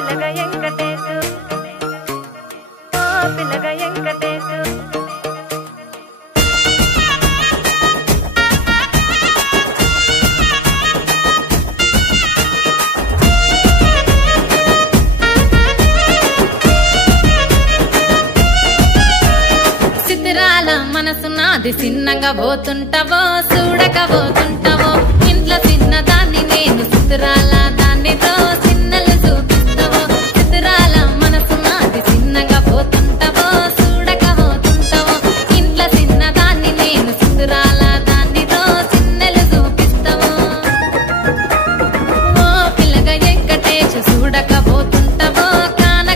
పిల్లగ వెంకటేశు ఓ పిల్లగ వెంకటేశు సిద్ధిరాల మనసు నాది చిన్నగా పోతుంటావో చూడక పోతుంటావో ఇంట్లో చిన్నదాన్ని నేను సిద్ధిరాల